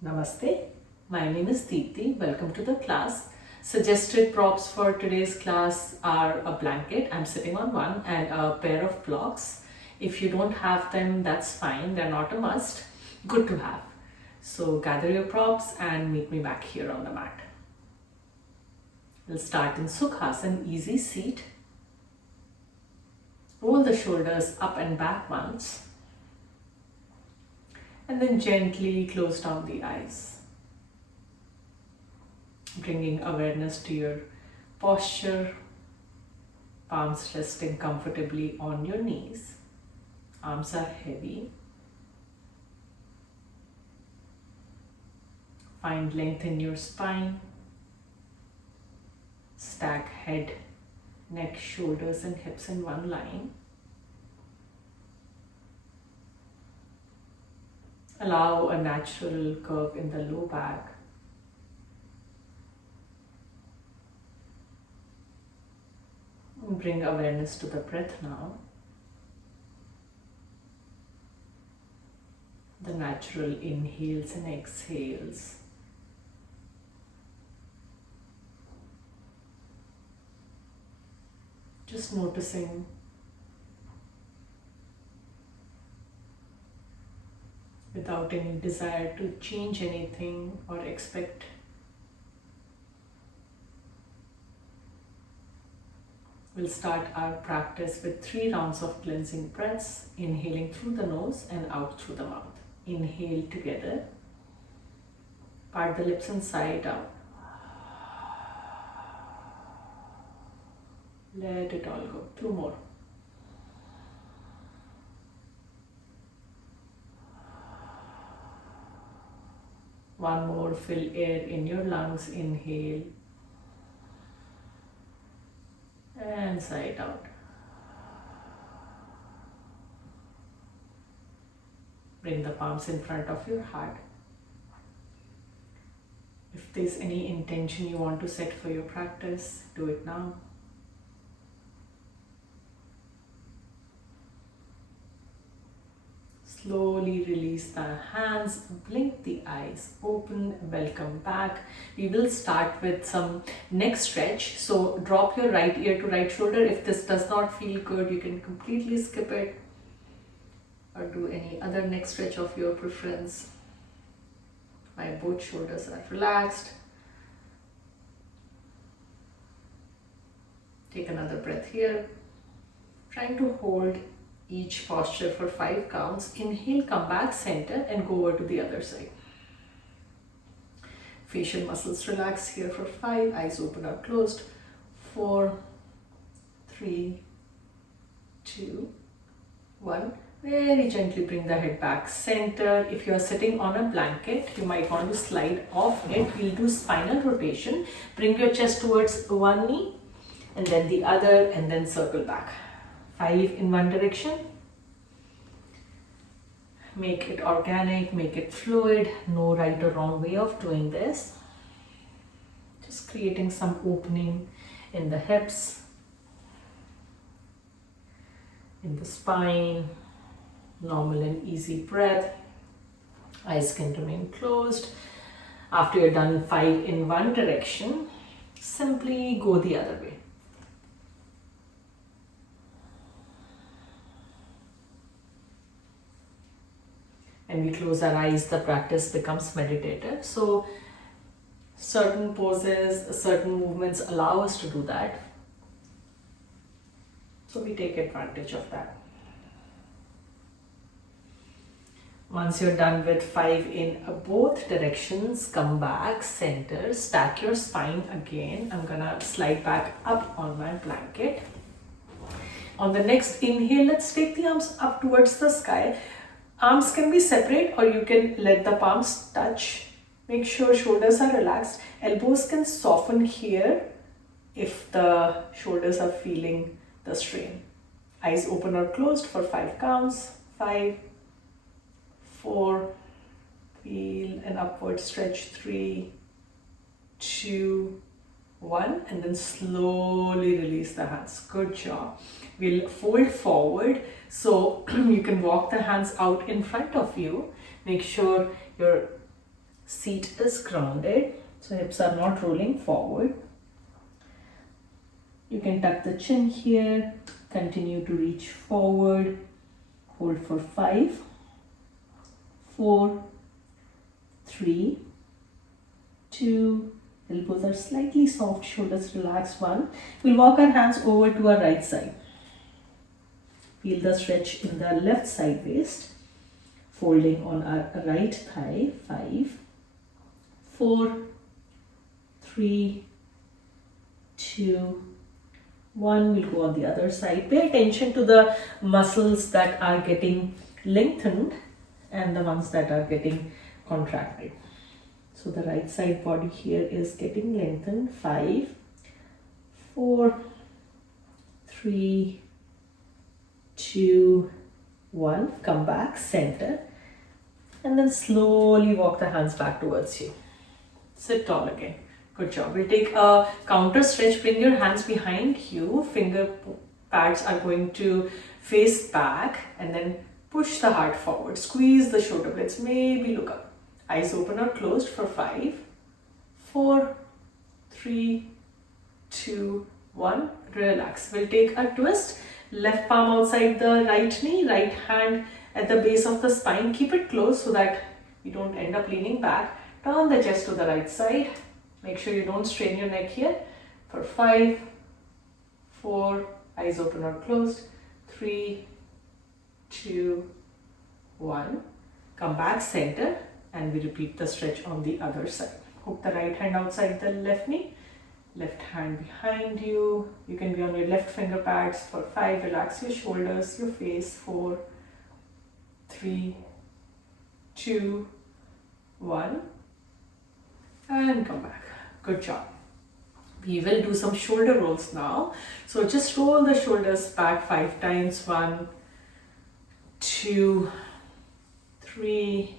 Namaste, my name is Deepthi. Welcome to the class. Suggested props for today's class are a blanket, I'm sitting on one, and a pair of blocks. If you don't have them, that's fine, they're not a must. Good to have. So gather your props and meet me back here on the mat. We'll start in Sukhasana, easy seat. Roll the shoulders up and back once. And then gently close down the eyes. Bringing awareness to your posture, palms resting comfortably on your knees. Arms are heavy. Find length in your spine. Stack head, neck, shoulders and hips in one line. Allow a natural curve in the low back. Bring awareness to the breath now. The natural inhales and exhales. Just noticing without any desire to change anything or expect. We'll start our practice with 3 rounds of cleansing breaths, inhaling through the nose and out through the mouth. Inhale together. Part the lips and sigh it out. Let it all go. 2 more. One more, fill air in your lungs, inhale and sigh it out. Bring the palms in front of your heart. If there's any intention you want to set for your practice, do it now. Slowly release the hands, blink the eyes, open, welcome back. We will start with some neck stretch. So drop your right ear to right shoulder. If this does not feel good, you can completely skip it or do any other neck stretch of your preference. My both shoulders are relaxed. Take another breath here. Trying to hold each posture for 5 counts. Inhale, come back center and go over to the other side. Facial muscles relax here for 5. Eyes open or closed. 4, 3, 2, 1. Very gently bring the head back center. If you are sitting on a blanket, you might want to slide off it. We'll do spinal rotation. Bring your chest towards one knee and then the other and then circle back. 5 in one direction. Make it organic, make it fluid. No right or wrong way of doing this. Just creating some opening in the hips, in the spine. Normal and easy breath. Eyes can remain closed. After you're done 5 in one direction, simply go the other way. And we close our eyes, the practice becomes meditative. So certain poses, certain movements allow us to do that. So we take advantage of that. Once you're done with 5 in both directions, come back, center, stack your spine again. I'm gonna slide back up on my blanket. On the next inhale, let's take the arms up towards the sky. Arms can be separate or you can let the palms touch. Make sure shoulders are relaxed. Elbows can soften here if the shoulders are feeling the strain. Eyes open or closed for 5 counts. 5, 4, feel an upward stretch. 3, 2, 1, and then slowly release the hands. Good job. We'll fold forward so you can walk the hands out in front of you. Make sure your Seat is grounded, so hips are not rolling forward. You can tuck the chin here, continue to reach forward, hold for 5, 4, 3, 2, elbows are slightly soft, shoulders relaxed. 1. We'll walk our hands over to our right side. Feel the stretch in the left side waist, folding on our right thigh. 5, 4, 3, 2, 1. We'll go on the other side. Pay attention to the muscles that are getting lengthened and the ones that are getting contracted. So the right side body here is getting lengthened. 5, 4, 3, 2, 1. Come back, center, and then slowly walk the hands back towards you. Sit tall again. Good job. We'll take a counter stretch. Bring your hands behind you. Finger pads are going to face back and then push the heart forward. Squeeze the shoulder blades. Maybe look up. Eyes open or closed for 5, 4, 3, 2, 1. Relax. We'll take a twist. Left palm outside the right knee. Right hand at the base of the spine. Keep it closed so that you don't end up leaning back. Turn the chest to the right side. Make sure you don't strain your neck here. For 5, 4, eyes open or closed, 3, 2, 1. Come back, center, and we repeat the stretch on the other side. Hook the right hand outside the left knee, left hand behind you. You can be on your left finger pads. For 5, relax your shoulders, your face. 4, 3, 2, 1. And come back. Good job. We will do some shoulder rolls now. So just roll the shoulders back 5 times. 1, 2, 3,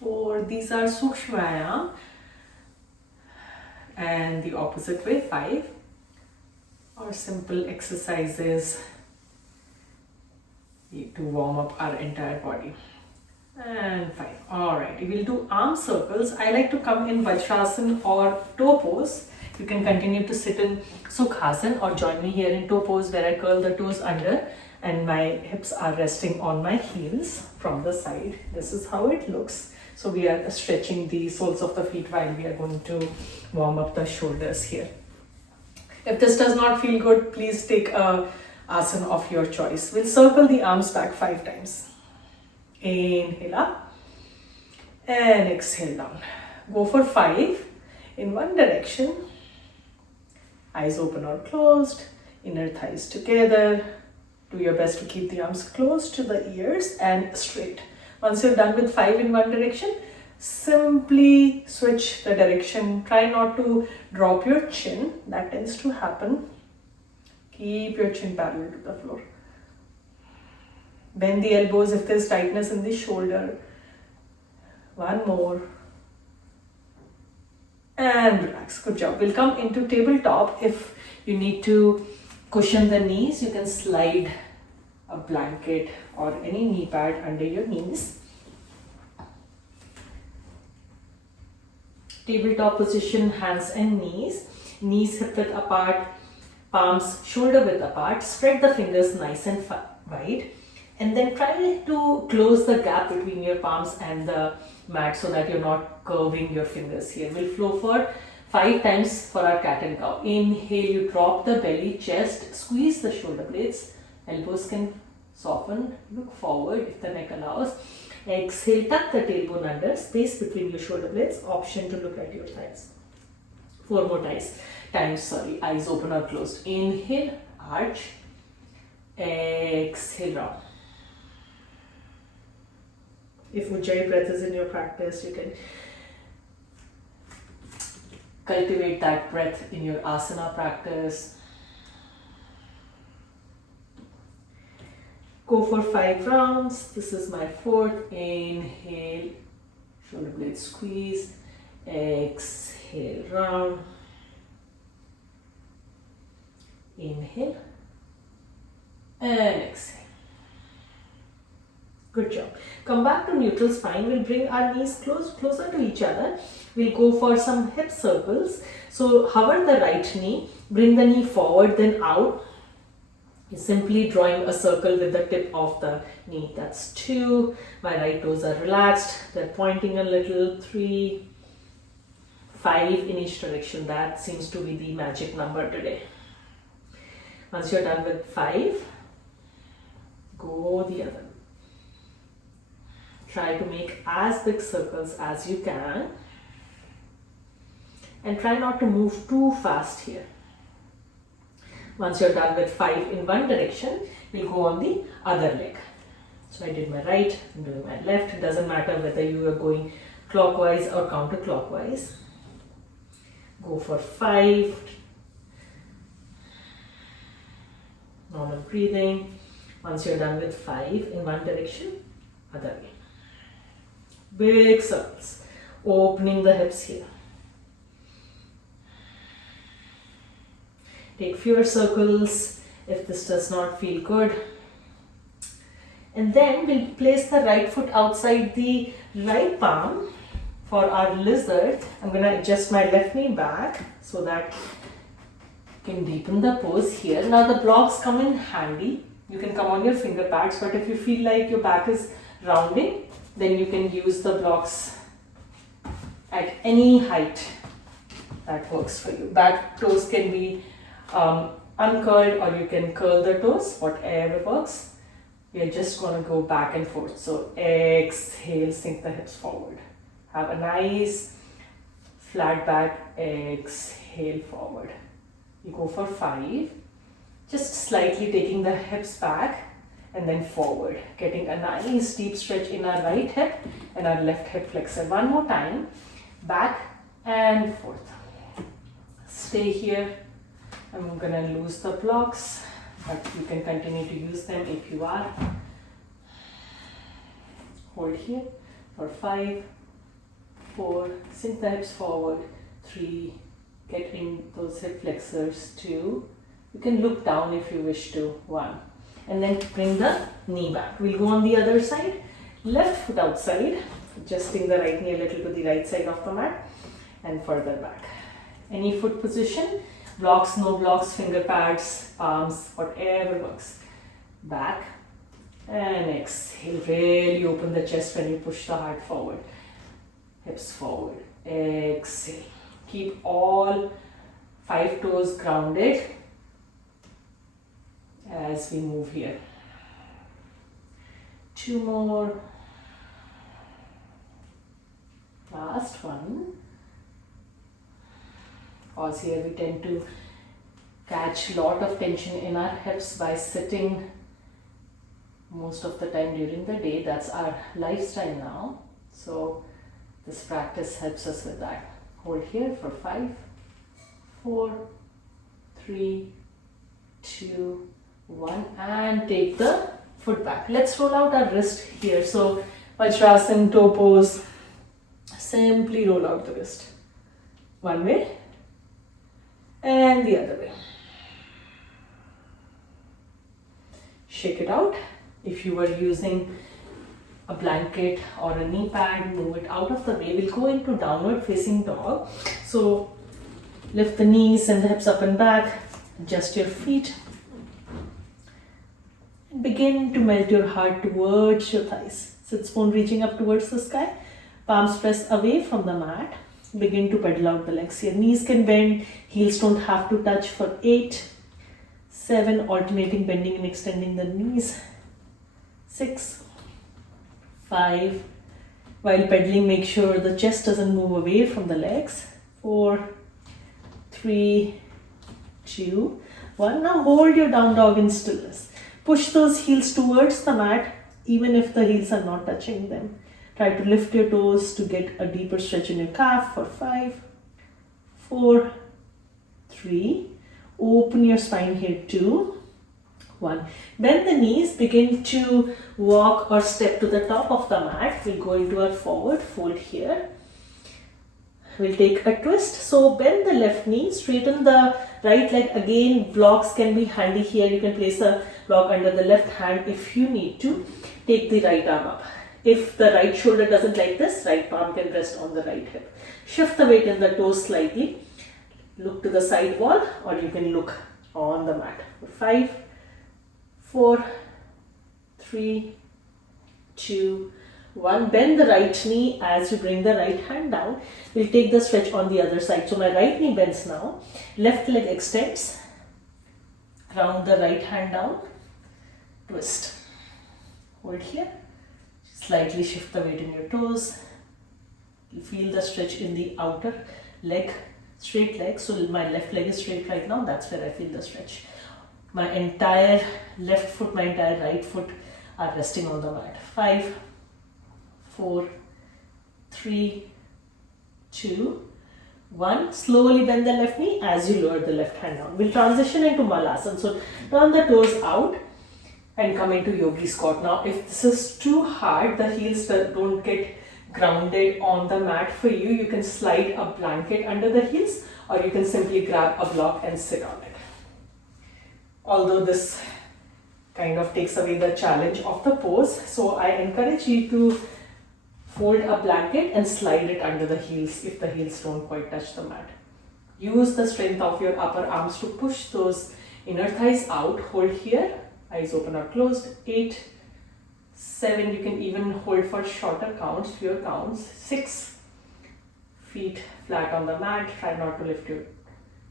4. These are Sukshmayam. And the opposite way, 5. Or simple exercises to warm up our entire body. And 5. Alright, we'll do arm circles. I like to come in Vajrasana or toe pose. You can continue to sit in Sukhasana or join me here in toe pose where I curl the toes under and my hips are resting on my heels from the side. This is how it looks. So we are stretching the soles of the feet while we are going to warm up the shoulders here. If this does not feel good, please take a asana of your choice. We'll circle the arms back 5 times. Inhale up and exhale down. Go for 5 in one direction. Eyes open or closed. Inner thighs together. Do your best to keep the arms close to the ears and straight. Once you're done with 5 in one direction, simply switch the direction. Try not to drop your chin. That tends to happen. Keep your chin parallel to the floor. Bend the elbows if there's tightness in the shoulder. 1 more. And relax. Good job. We'll come into tabletop. If you need to cushion the knees, you can slide a blanket or any knee pad under your knees. Tabletop position, hands and knees. Knees hip width apart, palms shoulder width apart. Spread the fingers nice and wide. And then try to close the gap between your palms and the mat so that you're not curving your fingers here. We'll flow for 5 times for our cat and cow. Inhale, you drop the belly, chest, squeeze the shoulder blades. Elbows can soften, look forward if the neck allows. Exhale, tuck the tailbone under, space between your shoulder blades, option to look at your thighs. 4 more times, eyes open or closed. Inhale, arch. Exhale, round. If Ujjayi breath is in your practice, you can cultivate that breath in your asana practice. Go for 5 rounds. This is my 4th. Inhale, shoulder blades squeeze. Exhale, round. Inhale and exhale. Good job. Come back to neutral spine. We'll bring our knees closer to each other. We'll go for some hip circles. So hover the right knee, bring the knee forward, then out. You're simply drawing a circle with the tip of the knee. That's 2. My right toes are relaxed. They're pointing a little. 3, 5 in each direction. That seems to be the magic number today. Once you're done with 5, go the other. Try to make as big circles as you can. And try not to move too fast here. Once you're done with 5 in one direction, we'll go on the other leg. So I did my right, I'm doing my left. It doesn't matter whether you are going clockwise or counterclockwise. Go for 5. Normal breathing. Once you're done with 5 in one direction, other way. Big circles. Opening the hips here. Take fewer circles if this does not feel good. And then we'll place the right foot outside the right palm for our lizard. I'm going to adjust my left knee back so that you can deepen the pose here. Now the blocks come in handy. You can come on your finger pads, but if you feel like your back is rounding, then you can use the blocks at any height that works for you. Back toes can be uncurled, or you can curl the toes, whatever works. We are just going to go back and forth. So exhale, sink the hips forward. Have a nice flat back. Exhale forward. You go for 5. Just slightly taking the hips back and then forward. Getting a nice deep stretch in our right hip and our left hip flexor. One more time. Back and forth. Stay here. I'm going to lose the blocks, but you can continue to use them if you are. Hold here for 5, 4, sink the hips forward, 3, get in those hip flexors, 2, you can look down if you wish to, 1, and then bring the knee back. We'll go on the other side, left foot outside, adjusting the right knee a little to the right side of the mat, and further back. Any foot position. Blocks, no blocks, finger pads, palms, whatever works. Back and exhale. Really open the chest when you push the heart forward. Hips forward. Exhale. Keep all 5 toes grounded as we move here. 2 more. Last one. Pause here. We tend to catch a lot of tension in our hips by sitting most of the time during the day. That's our lifestyle now. So this practice helps us with that. Hold here for 5, 4, 3, 2, 1, and take the foot back. Let's roll out our wrist here. So Vajrasana, toe pose. Simply roll out the wrist. One way. And the other way. Shake it out. If you were using a blanket or a knee pad, move it out of the way. We'll go into downward facing dog. So lift the knees and the hips up and back. Adjust your feet. And begin to melt your heart towards your thighs. Sit bone reaching up towards the sky. Palms press away from the mat. Begin to pedal out the legs. Your knees can bend, heels don't have to touch for 8, 7, alternating bending and extending the knees. 6, 5. While pedaling, make sure the chest doesn't move away from the legs. 4, 3, 2, 1. Now hold your down dog in stillness. Push those heels towards the mat, even if the heels are not touching them. Try to lift your toes to get a deeper stretch in your calf for 5, 4, 3. Open your spine here, 2, 1. Bend the knees, begin to walk or step to the top of the mat. We'll go into our forward fold here. We'll take a twist. So bend the left knee, straighten the right leg. Again, blocks can be handy here. You can place a block under the left hand if you need to. take the right arm up. If the right shoulder doesn't like this, right palm can rest on the right hip. Shift the weight in the toes slightly. Look to the side wall, or you can look on the mat. 5, 4, 3, 2, 1. Bend the right knee as you bring the right hand down. We'll take the stretch on the other side. So my right knee bends now. Left leg extends. Round the right hand down. Twist. Hold here. Slightly shift the weight in your toes. You feel the stretch in the outer leg, straight leg. So my left leg is straight right now. That's where I feel the stretch. My entire left foot, my entire right foot are resting on the mat. 5, 4, 3, 2, 1. Slowly bend the left knee as you lower the left hand down. We'll transition into Malasana. So turn the toes out and come into yogi squat. Now if this is too hard, the heels don't get grounded on the mat for you, you can slide a blanket under the heels, or you can simply grab a block and sit on it. Although this kind of takes away the challenge of the pose, so I encourage you to fold a blanket and slide it under the heels if the heels don't quite touch the mat. Use the strength of your upper arms to push those inner thighs out. Hold here. Eyes open or closed. 8, 7. You can even hold for shorter counts, fewer counts. 6. Feet flat on the mat. Try not to lift your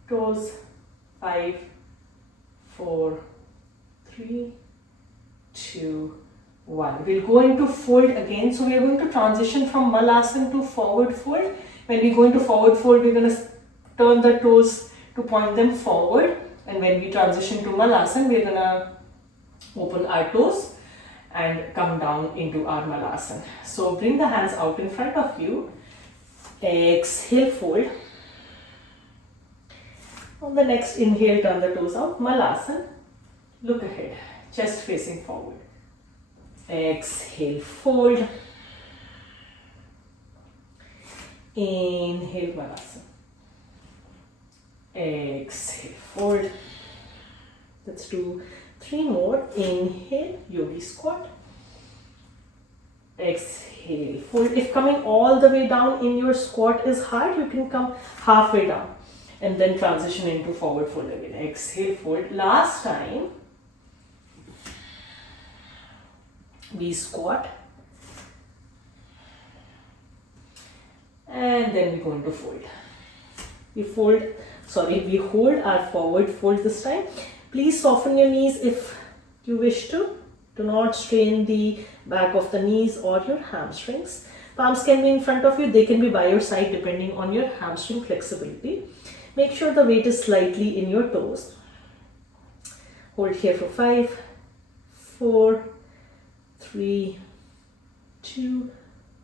toes. 5, 4, 3, 2, 1. We'll go into fold again. So we are going to transition from Malasana to forward fold. When we go into forward fold, we're going to turn the toes to point them forward. And when we transition to Malasana, we're going to open our toes and come down into our Malasana. So bring the hands out in front of you. Exhale, fold. On the next inhale, turn the toes out. Malasana. Look ahead. Chest facing forward. Exhale, fold. Inhale, Malasana. Exhale, fold. Let's do 3 more. Inhale, yogi squat. Exhale, fold. If coming all the way down in your squat is hard, you can come halfway down and then transition into forward fold again. Exhale, fold. Last time, we squat and then we go into fold. We hold our forward fold this time. Please soften your knees if you wish to. Do not strain the back of the knees or your hamstrings. Palms can be in front of you, they can be by your side depending on your hamstring flexibility. Make sure the weight is slightly in your toes. Hold here for 5, 4, 3, 2,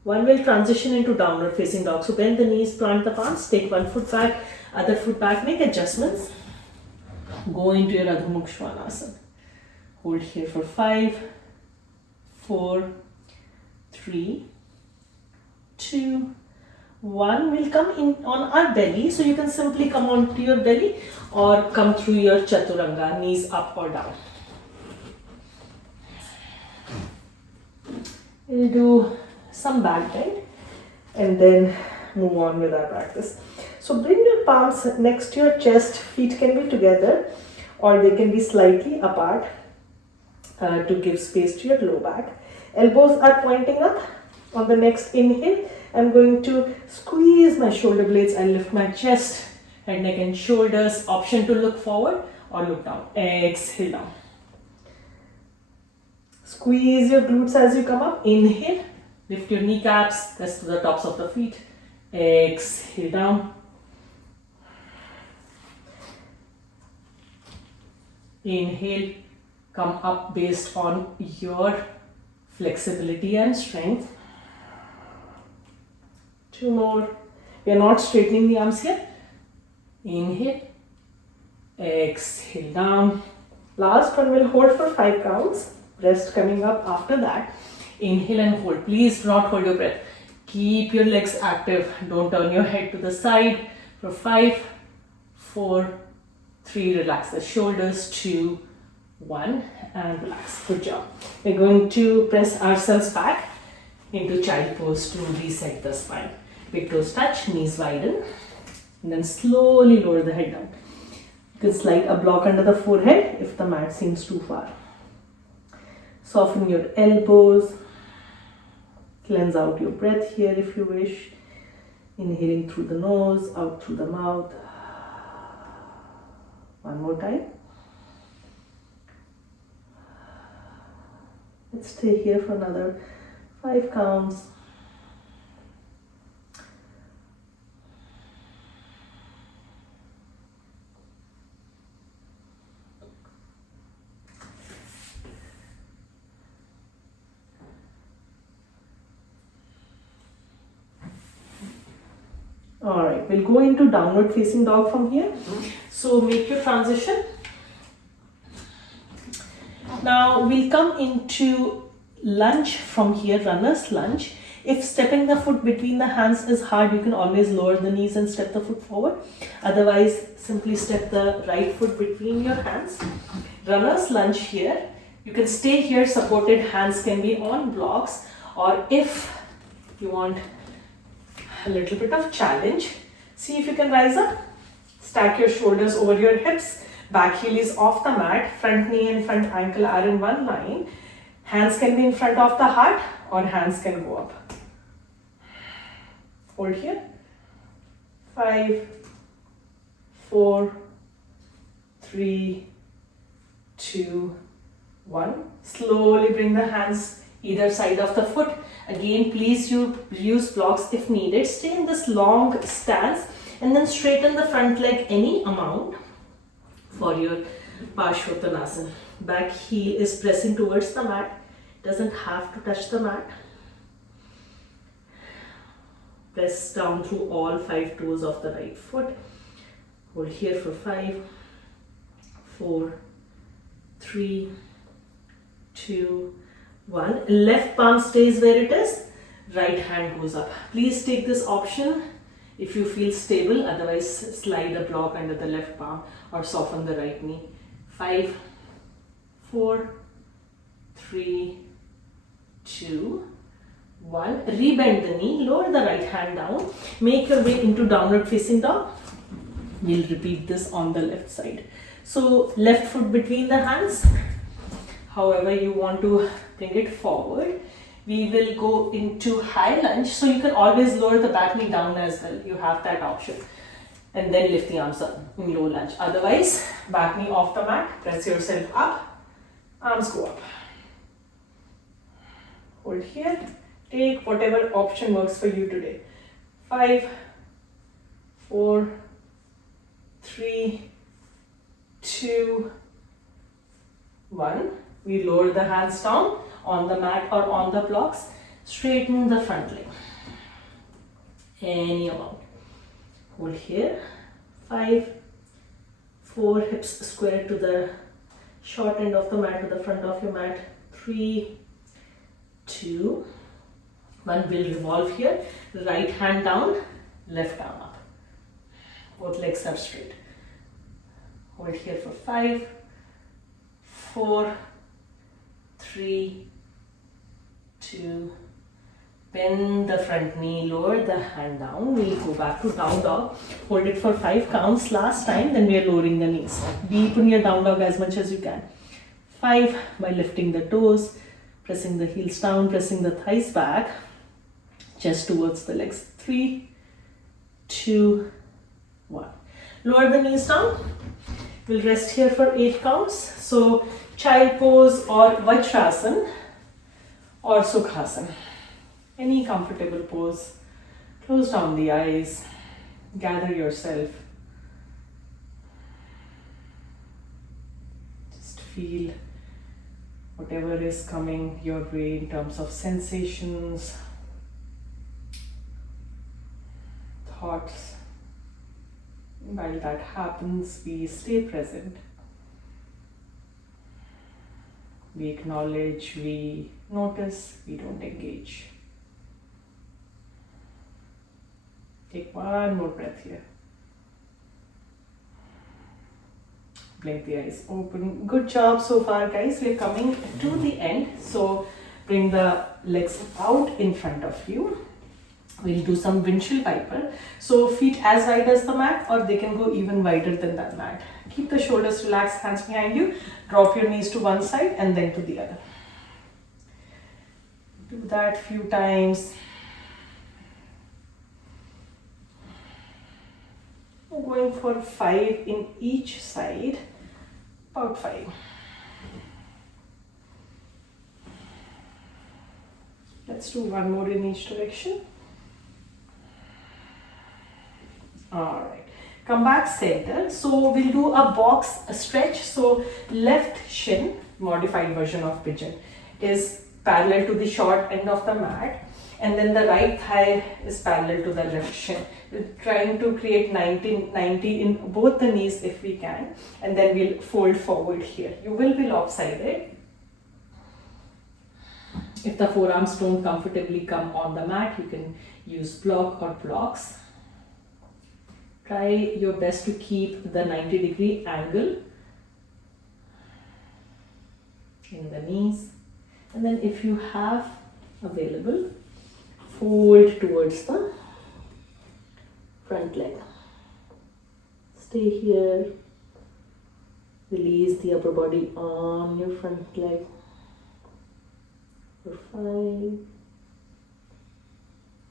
1. We'll transition into downward facing dog. So bend the knees, plant the palms, take one foot back, other foot back, make adjustments. Go into your Adho Mukha Svanasana. Hold here for 5, 4, 3, 2, 1. We'll come in on our belly. So you can simply come onto your belly or come through your Chaturanga, knees up or down. We'll do some back bend and then move on with our practice. So bring your palms next to your chest. Feet can be together or they can be slightly apart to give space to your low back. Elbows are pointing up. On the next inhale, I'm going to squeeze my shoulder blades and lift my chest, head, neck and shoulders. Option to look forward or look down. Exhale down. Squeeze your glutes as you come up. Inhale. Lift your kneecaps. Press to the tops of the feet. Exhale down. Inhale. Come up based on your flexibility and strength. 2 more. We are not straightening the arms here. Inhale. Exhale down. Last one, we'll hold for 5 counts. Rest coming up after that. Inhale and hold. Please do not hold your breath. Keep your legs active. Don't turn your head to the side. For 5, 4, 3, relax the shoulders. 2, 1, and relax. Good job. We're going to press ourselves back into child pose to reset the spine. Big toes touch, knees widen, and then slowly lower the head down. You can slide a block under the forehead if the mat seems too far. Soften your elbows. Cleanse out your breath here if you wish. Inhaling through the nose, out through the mouth. One more time. Let's stay here for another 5 counts. Alright, we'll go into downward facing dog from here. So make your transition. Now we'll come into lunge from here, runner's lunge. If stepping the foot between the hands is hard, you can always lower the knees and step the foot forward. Otherwise, simply step the right foot between your hands. Runner's lunge here. You can stay here supported, hands can be on blocks, or if you want a little bit of challenge, see if you can rise up. Stack your shoulders over your hips. Back heel is off the mat. Front knee and front ankle are in one line. Hands can be in front of the heart or hands can go up. Hold here. 5, 4, 3, 2, 1. Slowly bring the hands either side of the foot. Again, please use blocks if needed. Stay in this long stance and then straighten the front leg any amount for your Parshvottanasana. Back heel is pressing towards the mat. Doesn't have to touch the mat. Press down through all 5 toes of the right foot. Hold here for 5, 4, 3, 2, 1. Left palm stays where it is. Right hand goes up. Please take this option if you feel stable. Otherwise, slide a block under the left palm or soften the right knee. 5, 4, 3, 2, 1. Rebend the knee. Lower the right hand down. Make your way into downward facing dog. We'll repeat this on the left side. So left foot between the hands. However you want to bring it forward. We will go into high lunge. So you can always lower the back knee down as well. You have that option. And then lift the arms up in low lunge. Otherwise, back knee off the mat. Press yourself up. Arms go up. Hold here. Take whatever option works for you today. 5, 4, 3, 2, 1. We lower the hands down on the mat or on the blocks. Straighten the front leg. Any amount. Hold here. 5, 4. Hips square to the short end of the mat, to the front of your mat. 3, 2, 1. Will revolve here. Right hand down, left arm up. Both legs are straight. Hold here for 5, 4, 3, 2. Bend the front knee, lower the hand down. We'll go back to down dog. Hold it for 5 counts last time, then we are lowering the knees. Deepen your down dog as much as you can. 5 by lifting the toes, pressing the heels down, pressing the thighs back, chest towards the legs. 3, 2, 1. Lower the knees down. We'll rest here for 8 counts. So child pose or Vajrasana or Sukhasana. Any comfortable pose. Close down the eyes. Gather yourself. Just feel whatever is coming your way in terms of sensations, thoughts. While that happens, we stay present. We acknowledge, we notice, we don't engage. Take one more breath here. Blink the eyes open. Good job so far, guys. We're coming to the end. So bring the legs out in front of you. We'll do some windshield wiper. So feet as wide as the mat, or they can go even wider than that mat. Keep the shoulders relaxed, hands behind you. Drop your knees to one side and then to the other. Do that few times. We're going for 5 in each side. About 5. Let's do one more in each direction. Alright. Come back center. So we'll do a box stretch. So left shin, modified version of pigeon, is parallel to the short end of the mat. And then the right thigh is parallel to the left shin. We're trying to create 90 in both the knees if we can. And then we'll fold forward here. You will be lopsided. If the forearms don't comfortably come on the mat, you can use block or blocks. Try your best to keep the 90-degree angle in the knees. And then if you have available, fold towards the front leg. Stay here. Release the upper body on your front leg. For 5.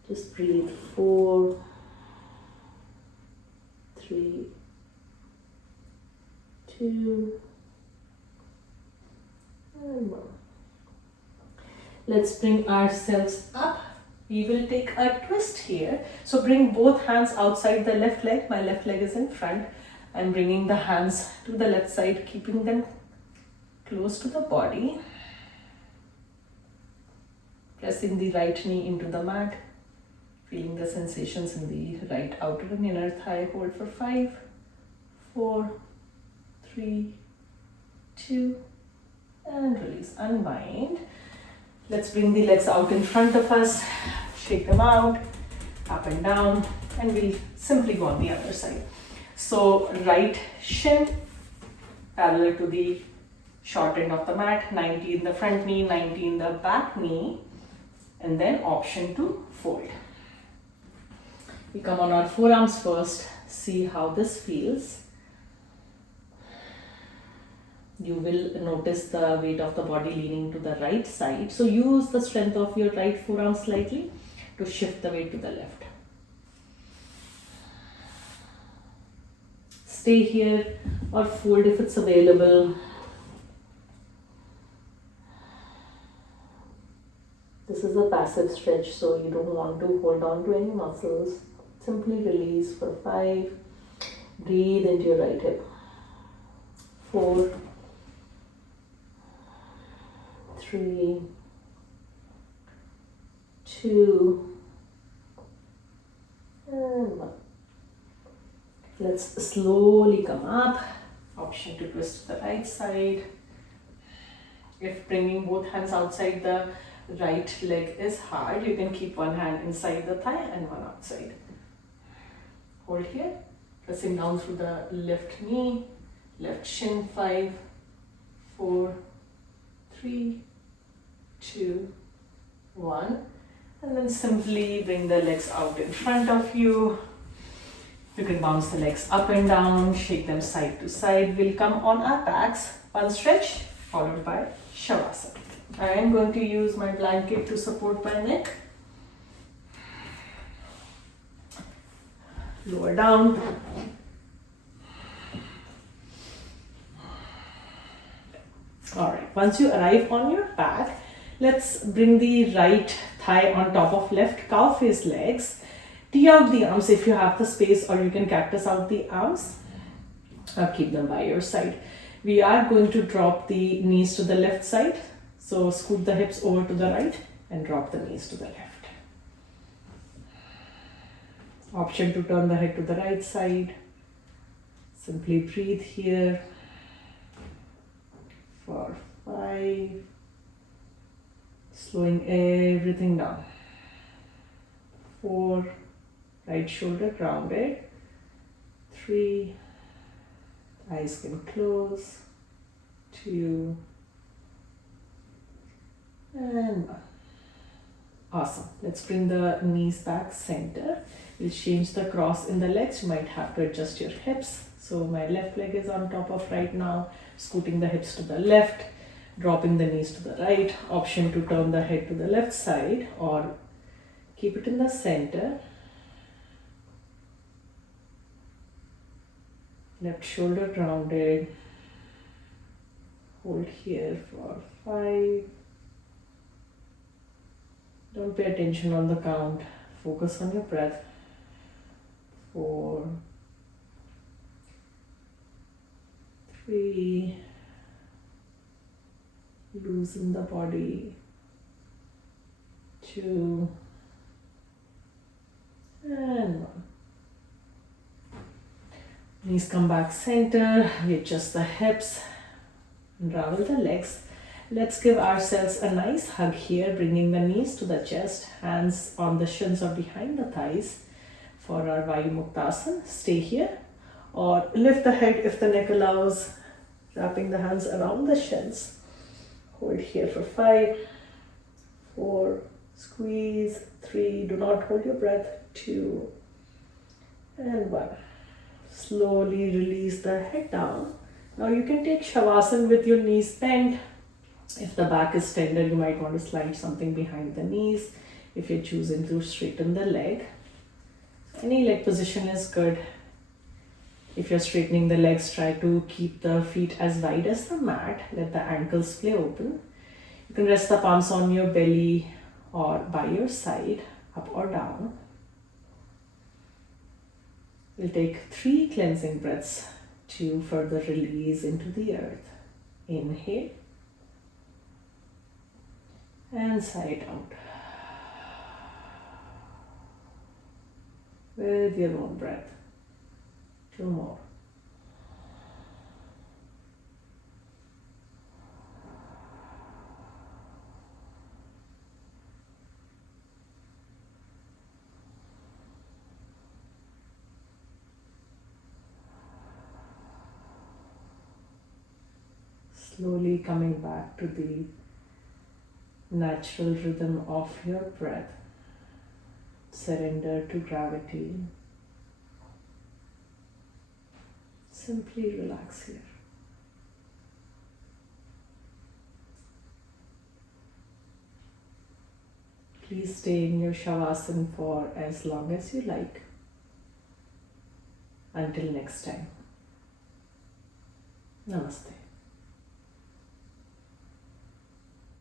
Just breathe. 4, 3, 2, and 1. Let's bring ourselves up. We will take a twist here. So bring both hands outside the left leg. My left leg is in front. I'm bringing the hands to the left side, keeping them close to the body. Pressing the right knee into the mat. Feeling the sensations in the right outer and inner thigh. Hold for 5, 4, 3, 2, and release. Unwind. Let's bring the legs out in front of us. Shake them out, up and down, and we'll simply go on the other side. So right shin parallel to the short end of the mat, 90 in the front knee, 90 in the back knee, and then option to fold. We come on our forearms first, see how this feels. You will notice the weight of the body leaning to the right side. So use the strength of your right forearm slightly to shift the weight to the left. Stay here or fold if it's available. This is a passive stretch, so you don't want to hold on to any muscles. Simply release for 5. Breathe into your right hip. 4, 3, 2, and 1. Let's slowly come up. Option to twist to the right side. If bringing both hands outside the right leg is hard, you can keep one hand inside the thigh and one outside. Hold here, pressing down through the left knee, left shin. 5, 4, 3, 2, 1. And then simply bring the legs out in front of you. You can bounce the legs up and down, shake them side to side. We'll come on our backs, one stretch followed by Savasana. I am going to use my blanket to support my neck. Lower down. Alright, once you arrive on your back, let's bring the right thigh on top of left cow face legs. Tee out the arms if you have the space, or you can cactus out the arms or keep them by your side. We are going to drop the knees to the left side. So scoot the hips over to the right and drop the knees to the left. Option to turn the head to the right side. Simply breathe here for 5. Slowing everything down. 4. Right shoulder grounded. 3. Eyes can close. 2 and 1. Awesome. Let's bring the knees back center. We'll change the cross in the legs. You might have to adjust your hips. So my left leg is on top of right now. Scooting the hips to the left. Dropping the knees to the right. Option to turn the head to the left side or keep it in the center. Left shoulder grounded. Hold here for 5. Don't pay attention on the count. Focus on your breath. 4, 3. Loosen the body. 2 and 1. Knees come back center. We adjust the hips. Unravel the legs. Let's give ourselves a nice hug here, bringing the knees to the chest, hands on the shins or behind the thighs for our Vayu Muktasana. Stay here or lift the head if the neck allows, wrapping the hands around the shins. Hold here for 5, 4, squeeze, 3, do not hold your breath, 2 and 1. Slowly release the head down. Now you can take Shavasana with your knees bent. If the back is tender, you might want to slide something behind the knees. If you're choosing to straighten the leg, any leg position is good. If you're straightening the legs, try to keep the feet as wide as the mat. Let the ankles play open. You can rest the palms on your belly or by your side, up or down. We'll take 3 cleansing breaths to further release into the earth. Inhale and sigh it out with your own breath. 2 more. Slowly coming back to the natural rhythm of your breath. Surrender to gravity. Simply relax here. Please stay in your Shavasana for as long as you like. Until next time. Namaste.